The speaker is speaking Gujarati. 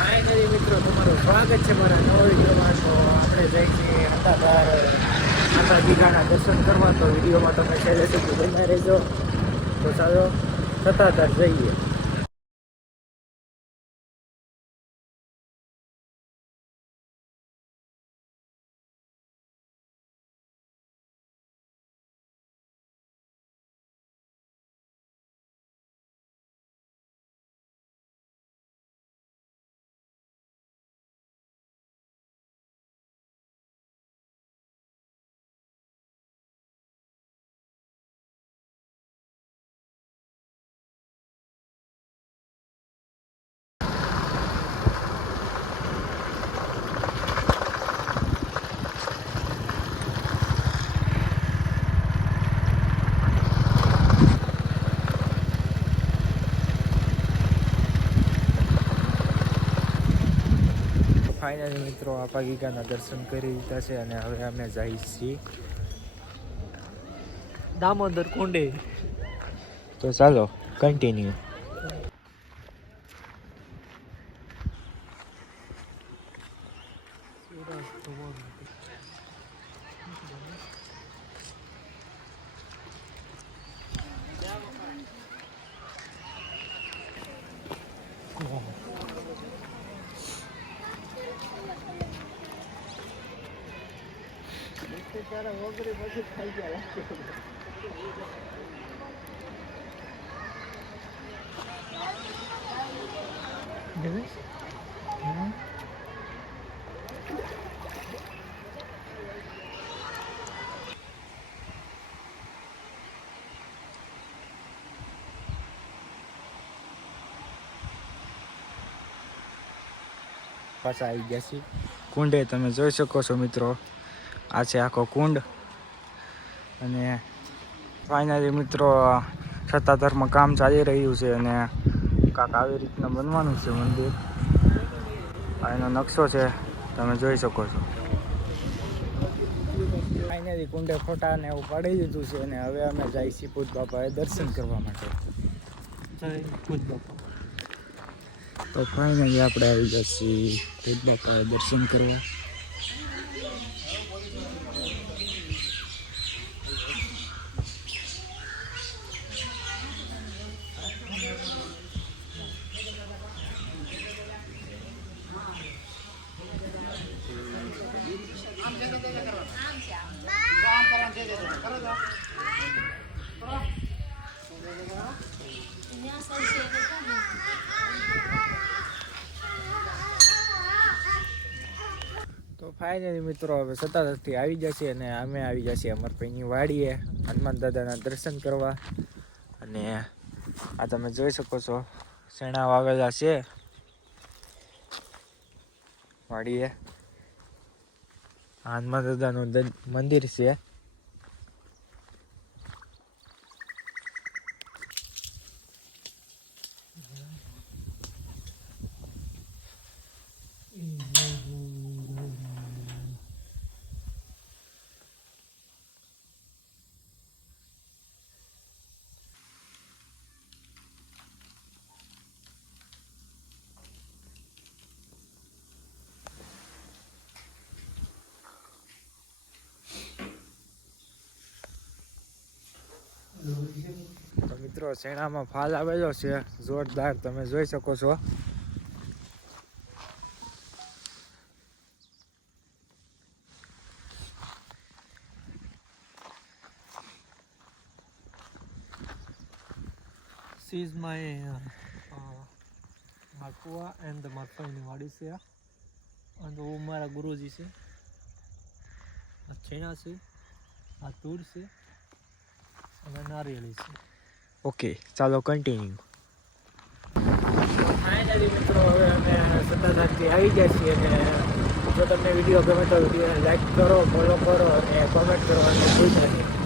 ફાઇનલી મિત્રો તમારું સ્વાગત છે મારા નવા વિડીયોમાં. તો આપણે જઈ છીએ હતાધાર માતાજીના દર્શન કરવા. તો વિડીયોમાં તમે છેલ્લે સુધી બન્યા રહેજો. તો ચાલો સત્તાધાર જઈએ. ફાઇનલી મિત્રો આપાગીગાના દર્શન કરી લીધા છે અને હવે અમે જઈએ છીએ દામોદર કુંડે. તો ચાલો કન્ટિન્યુ. વગરે પછી ખાઈ ગયા પાછા આવી ગયા છીએ કુંડે. તમે જોઈ શકો છો મિત્રો, આ છે આખો કુંડ. અને ફાઇનલી મિત્રો સત્તાધારમાં કામ ચાલી રહ્યું છે અને કાંક આવી રીતના બનવાનું છે મંદિર. આ એનો નકશો છે, તમે જોઈ શકો છો. ફાઇનલી કુંડે ફોટા ને એવું પાડી દીધું છે અને હવે અમે જઈએ છીએ પૂજ બાપાએ દર્શન કરવા માટે. પૂજ બાપા. તો ફાઇનલી આપણે આવી જઈએ પૂજ બાપાએ દર્શન કરવા. તો ફાઇનલી મિત્રો હવે સત્તાધારથી આવી જશે અને અમે આવી જશે અમરભાઈની વાડીએ હનુમાન દાદાના દર્શન કરવા. અને આ તમે જોઈ શકો છો શેણા વાવેલા છે વાડીએ. હનુમાન દાદાનું મંદિર છે. તો મિત્રો શેણામાં ફાલ આવેલો છે જોરદાર, તમે જોઈ શકો છો. This is my Makua and the Marfaini વાડી છે. અને હું મારા ગુરુજી છે. આ છેણા છે, આ તુર છે અને નારિયેળી છે. ઓકે, ચાલો કન્ટિન્યુ. ફાઇનલી મિત્રો હવે અમે સત્તાધારથી આવી ગયા છીએ અને જો તમને વિડીયો ગમે તો વિડીયોને લાઈક કરો, ફોલો કરો અને કોમેન્ટ કરવાનું ભૂલતા નહીં.